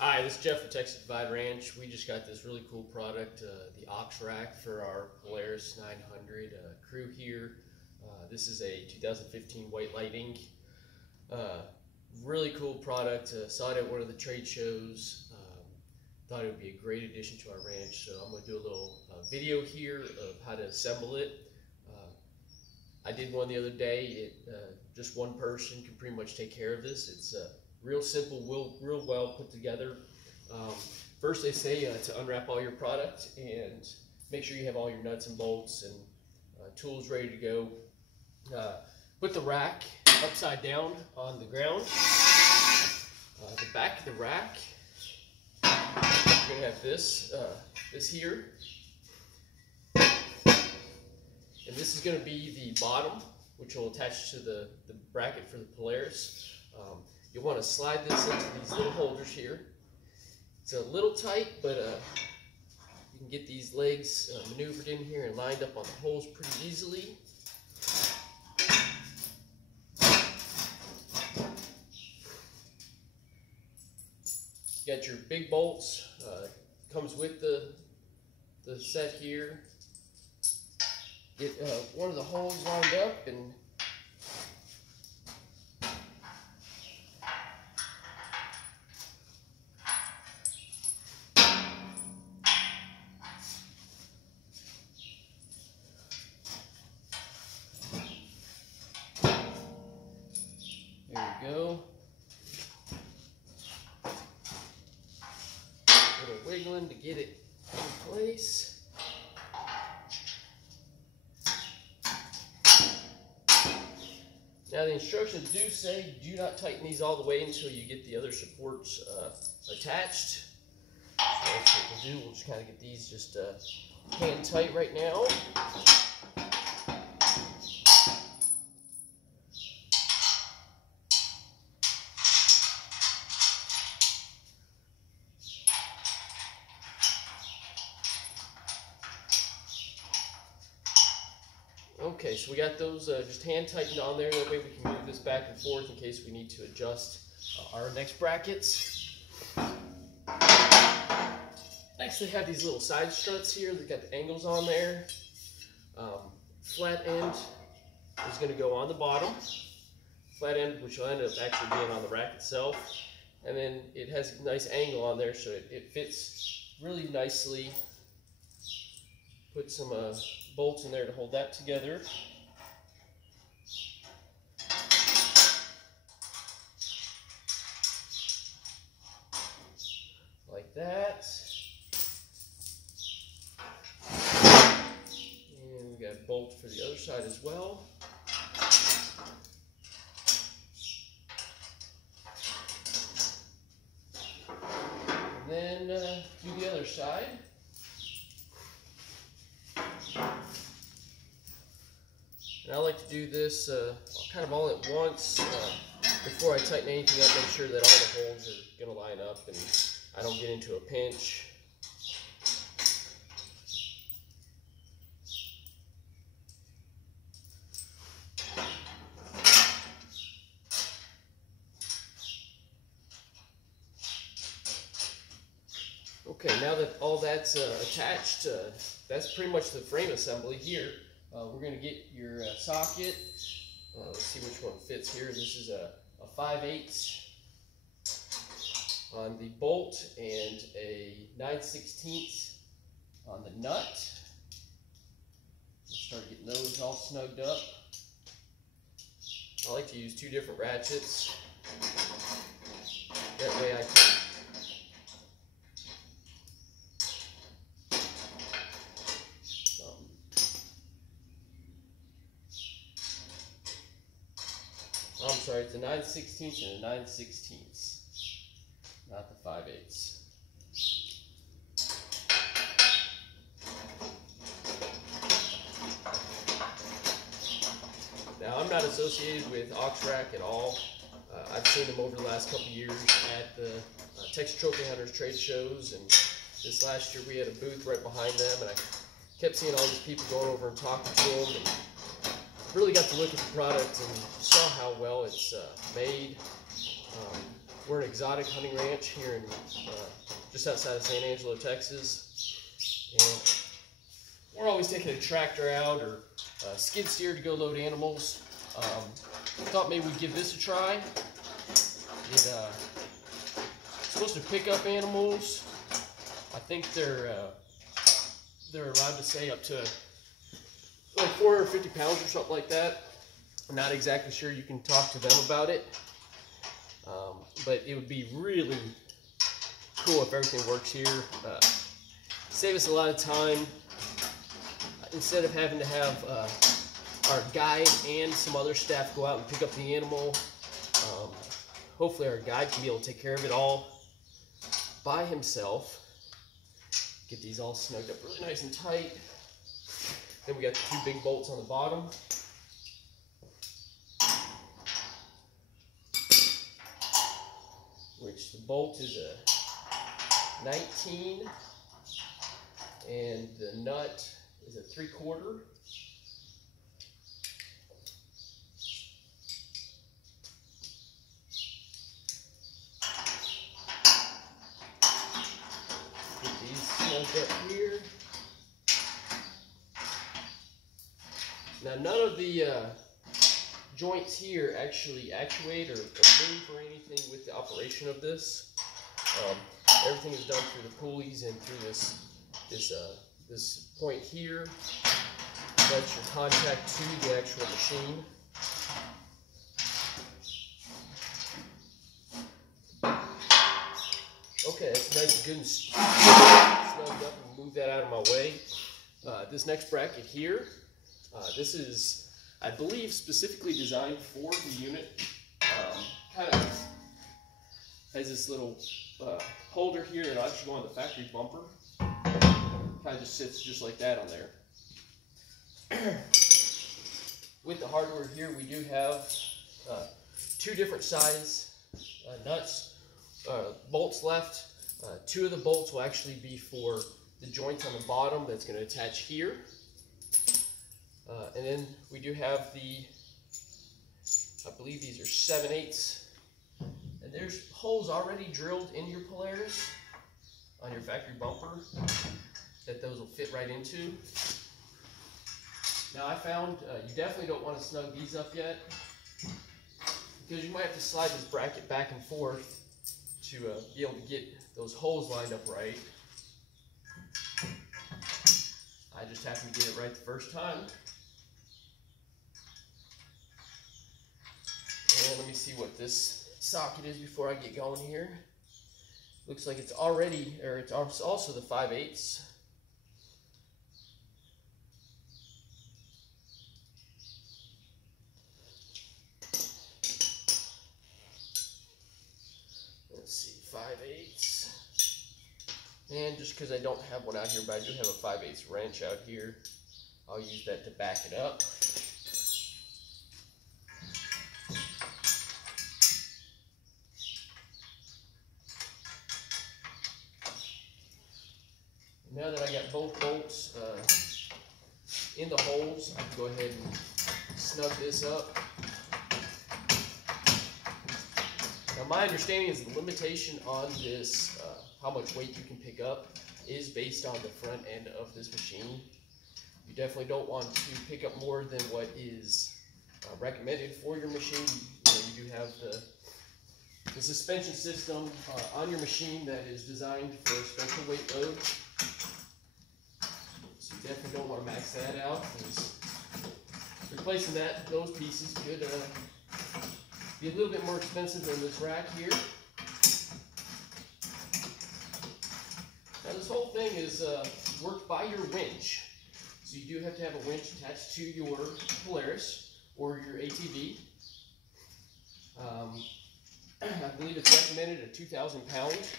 Hi, this is Jeff from Texas Divide Ranch. We just got this really cool product, the ox rack for our Polaris 900 crew here. This is a 2015 White Lightning. Really cool product. Saw it at one of the trade shows. Thought it would be a great addition to our ranch. So I'm going to do a little video here of how to assemble it. I did one the other day. Just one person can pretty much take care of this. It's real simple, real well put together. First they say to unwrap all your product and make sure you have all your nuts and bolts and tools ready to go. Put the rack upside down on the ground. The back of the rack, you're going to have this here. And this is going to be the bottom, which will attach to the bracket for the Polaris. You'll want to slide this into these little holders here. It's a little tight, but you can get these legs maneuvered in here and lined up on the holes pretty easily. You got your big bolts. Comes with the set here. Get one of the holes lined up and there we go. A little wiggling to get it in place. Now the instructions do say do not tighten these all the way until you get the other supports attached. So that's what we'll do. We'll just kind of get these just hand tight right now. Okay, so we got those just hand tightened on there. That way we can move this back and forth in case we need to adjust our next brackets. Next, they have these little side struts here. They've got the angles on there. Flat end is going to go on the bottom. Flat end, which will end up actually being on the rack itself. And then it has a nice angle on there, so it fits really nicely. Put some bolts in there to hold that together. Like that. And we got a bolt for the other side as well. And then do the other side. And I like to do this kind of all at once before I tighten anything up, make sure that all the holes are going to line up and I don't get into a pinch. Okay, now that all that's attached, that's pretty much the frame assembly here. We're going to get your socket. Let's see which one fits here. This is a 5/8 on the bolt and a 9/16 on the nut. We'll start getting those all snugged up. I like to use two different ratchets. That way I can I'm sorry, it's a 9/16 and a 9/16, not the 5/8. Now, I'm not associated with ox rack at all. I've seen them over the last couple years at the Texas Trophy Hunters trade shows, and this last year we had a booth right behind them, and I kept seeing all these people going over and talking to them. And really got to look at the product and saw how well it's made. We're an exotic hunting ranch here in just outside of San Angelo, Texas, and we're always taking a tractor out or a skid steer to go load animals. Thought maybe we'd give this a try. It's supposed to pick up animals. I think they're allowed to say up to like 450 pounds or something like that. I'm not exactly sure. You can talk to them about it. But it would be really cool if everything works here. Save us a lot of time. Instead of having to have our guide and some other staff go out and pick up the animal, hopefully our guide can be able to take care of it all by himself. Get these all snugged up really nice and tight. Then we got the 2 big bolts on the bottom. Which the bolt is a 19 and the nut is a 3/4. Get these snugged up here. Now none of the joints here actually actuate or move or anything with the operation of this. Everything is done through the pulleys and through this point here. That's your contact to the actual machine. Okay, that's nice and good and snugged up, and move that out of my way. This next bracket here, this is, I believe, specifically designed for the unit. Kind of has this little holder here that actually go on the factory bumper. Kind of just sits just like that on there. With the hardware here, we do have 2 different size nuts, bolts left. 2 of the bolts will actually be for the joints on the bottom that's going to attach here. And then we do have the, I believe these are 7/8. And there's holes already drilled in your Polaris on your factory bumper that those will fit right into. Now I found you definitely don't want to snug these up yet, because you might have to slide this bracket back and forth to be able to get those holes lined up right. I just happened to get it right the first time. And let me see what this socket is before I get going here. Looks like it's already, or it's also the 5/8. Let's see, 5/8. And just because I don't have one out here, but I do have a 5/8 wrench out here, I'll use that to back it up. Now that I got both bolts in the holes, I can go ahead and snug this up. Now my understanding is the limitation on this, how much weight you can pick up, is based on the front end of this machine. You definitely don't want to pick up more than what is recommended for your machine. You do have the suspension system on your machine that is designed for a special weight load. So you definitely don't want to max that out, because replacing those pieces could be a little bit more expensive than this rack here. Now this whole thing is worked by your winch. So you do have to have a winch attached to your Polaris or your ATV. I believe it's recommended at 2,000 pounds.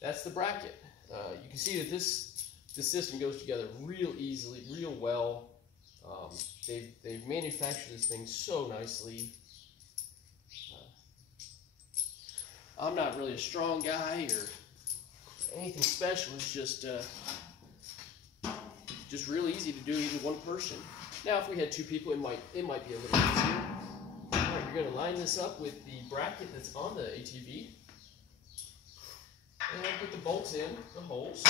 That's the bracket. You can see that this system goes together real easily, real well. They've manufactured this thing so nicely. I'm not really a strong guy or anything special. It's just real easy to do, even one person. Now, if we had 2 people, it might be a little easier. All right, you're going to line this up with the bracket that's on the ATV. And put the bolts in the holes.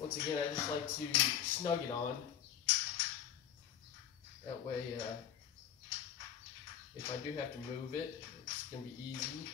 Once again, I just like to snug it on. That way, if I do have to move it, it's going to be easy.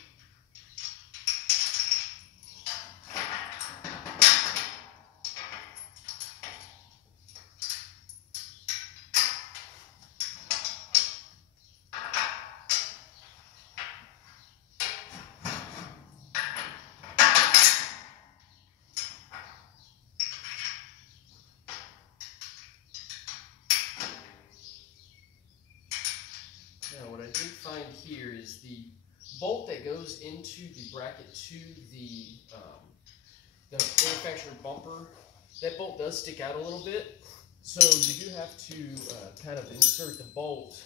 Now what I did find here is the bolt that goes into the bracket to the manufacturer bumper. That bolt does stick out a little bit, so you do have to kind of insert the bolt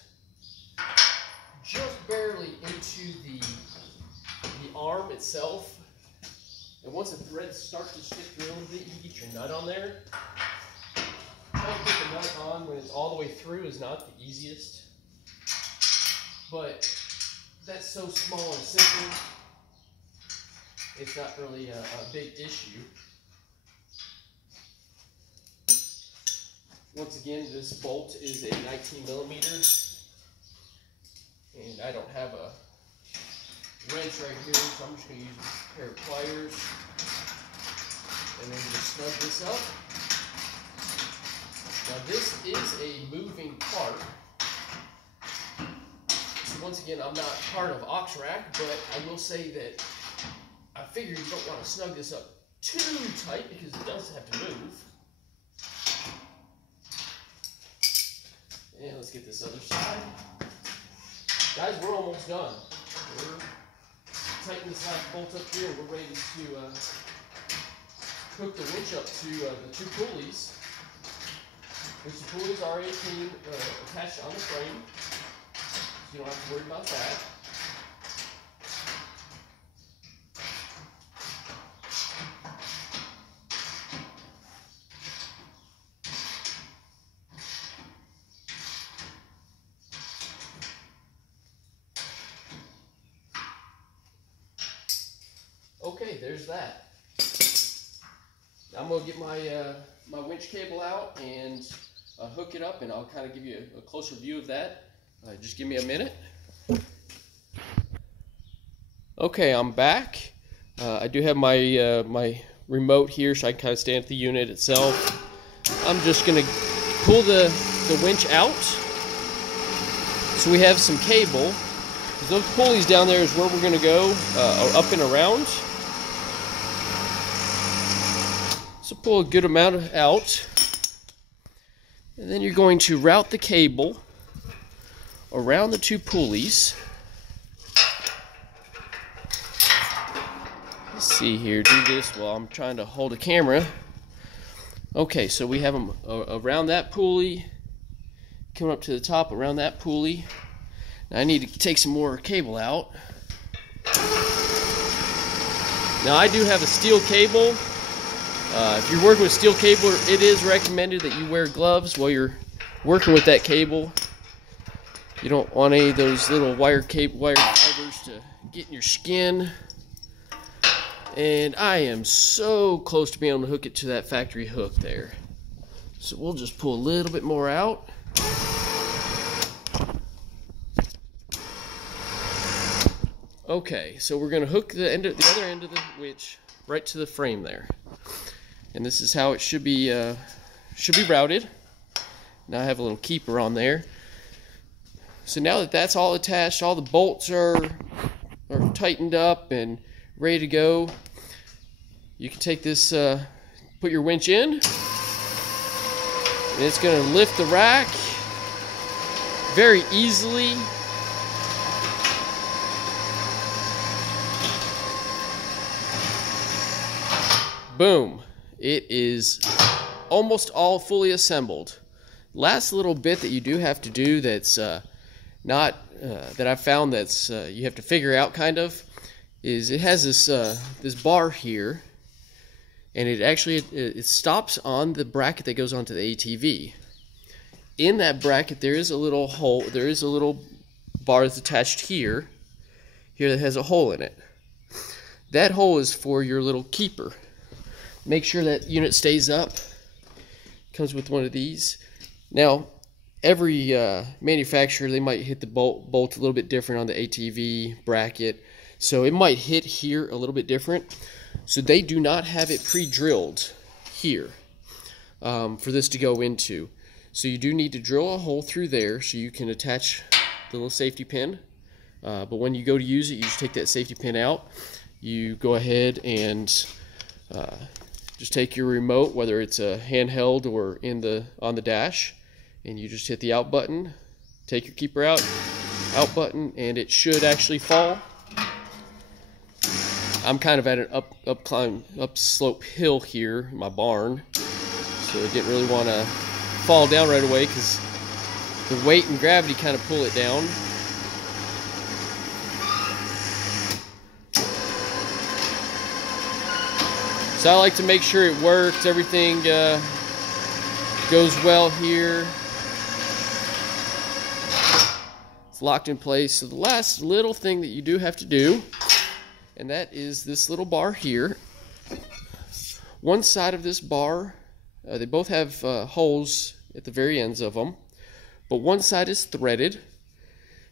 just barely into the arm itself. And once the threads start to stick through a little bit, you get your nut on there. Trying to put the nut on when it's all the way through is not the easiest. But that's so small and simple, it's not really a big issue. Once again, this bolt is a 19mm, and I don't have a wrench right here, so I'm just going to use a pair of pliers, and then just snug this up. Now this is a moving part. Once again, I'm not part of Oxrack, but I will say that I figure you don't want to snug this up too tight because it does have to move. And let's get this other side. Guys, we're almost done. We're tightening this last bolt up here, and we're ready to hook the winch up to the two pulleys. Which the pulleys already came attached on the frame. You don't have to worry about that. Okay, there's that. I'm going to get my my winch cable out and hook it up, and I'll kind of give you a closer view of that. Just give me a minute. Okay, I'm back. I do have my my remote here, so I can kind of stand at the unit itself. I'm just going to pull the winch out, so we have some cable. Those pulleys down there is where we're going to go, up and around. So pull a good amount out, and then you're going to route the cable around the two pulleys. Let's see here, do this while I'm trying to hold a camera. Okay, so we have them around that pulley, coming up to the top around that pulley. Now I need to take some more cable out. Now I do have a steel cable. If you're working with steel cable, it is recommended that you wear gloves while you're working with that cable. You don't want any of those little wire fibers to get in your skin. And I am so close to being able to hook it to that factory hook there. So we'll just pull a little bit more out. Okay, so we're going to hook the other end of the winch right to the frame there. And this is how it should be routed. Now I have a little keeper on there. So now that that's all attached, all the bolts are tightened up and ready to go, you can take this, put your winch in, and it's going to lift the rack very easily. Boom. It is almost all fully assembled. Last little bit that you do have to do that's that I've found that's you have to figure out kind of is it has this this bar here, and it actually it stops on the bracket that goes onto the ATV. in that bracket there is a little hole, there is a little bar that's attached here that has a hole in it. That hole is for your little keeper. Make sure that unit stays up. Comes with one of these. Now, every manufacturer, they might hit the bolt a little bit different on the ATV bracket, so it might hit here a little bit different. So they do not have it pre-drilled here for this to go into. So you do need to drill a hole through there so you can attach the little safety pin. But when you go to use it, you just take that safety pin out. You go ahead and just take your remote, whether it's a handheld or on the dash, and you just hit the out button, take your keeper out button, and it should actually fall. I'm kind of at an up slope hill here in my barn, so I didn't really want to fall down right away because the weight and gravity kind of pull it down. So I like to make sure it works, everything goes well here. It's locked in place. So the last little thing that you do have to do, and that is this little bar here. One side of this bar, they both have holes at the very ends of them, but one side is threaded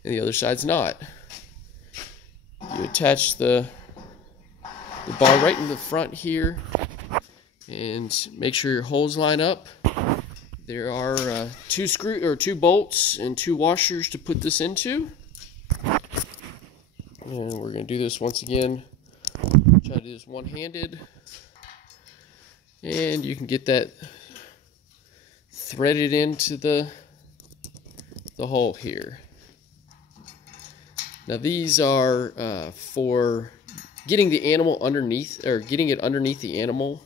and the other side's not. You attach the bar right in the front here and make sure your holes line up. There are two bolts and 2 washers to put this into. And we're going to do this once again. Try to do this one-handed. And you can get that threaded into the hole here. Now these are for getting the animal underneath, or getting it underneath the animal.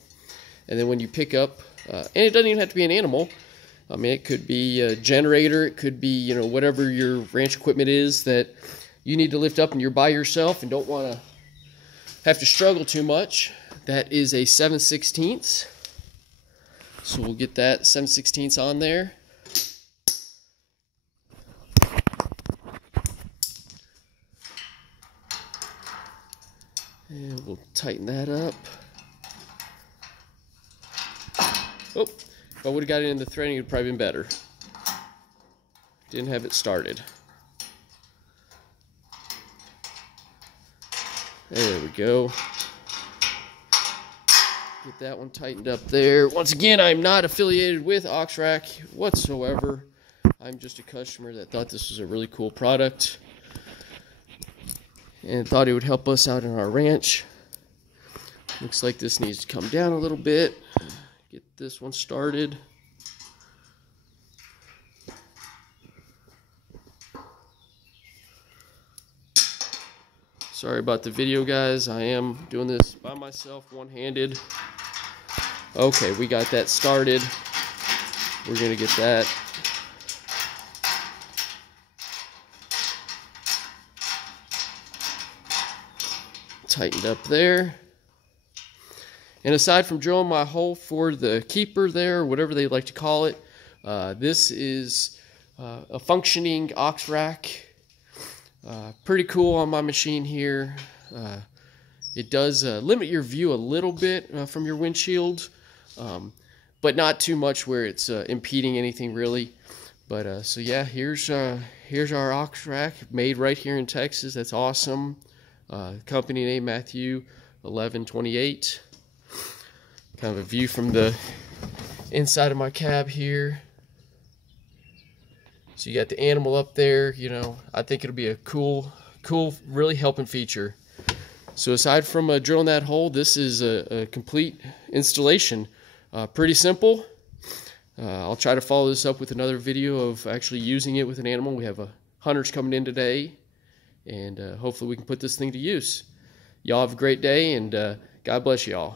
And then when you pick up, and it doesn't even have to be an animal. I mean, it could be a generator. It could be, you know, whatever your ranch equipment is that you need to lift up and you're by yourself and don't want to have to struggle too much. That is a 7/16. So we'll get that 7/16 on there. And we'll tighten that up. Oh, if I would have got it in the threading, it would probably been better. Didn't have it started. There we go. Get that one tightened up there. Once again, I'm not affiliated with Oxrack whatsoever. I'm just a customer that thought this was a really cool product and thought it would help us out in our ranch. Looks like this needs to come down a little bit. Get this one started. Sorry about the video, guys. I am doing this by myself, one-handed. Okay, we got that started. We're gonna get that tightened up there. And aside from drilling my hole for the keeper there, or whatever they like to call it, this is a functioning ox rack. Pretty cool on my machine here. It does limit your view a little bit from your windshield, but not too much where it's impeding anything really. But so yeah, here's our ox rack made right here in Texas. That's awesome. Company name Matthew 1128. Kind of a view from the inside of my cab here. So you got the animal up there, you know, I think it'll be a cool, really helping feature. So aside from drilling that hole, this is a complete installation. Pretty simple. I'll try to follow this up with another video of actually using it with an animal. We have hunters coming in today, and hopefully we can put this thing to use. Y'all have a great day, and God bless y'all.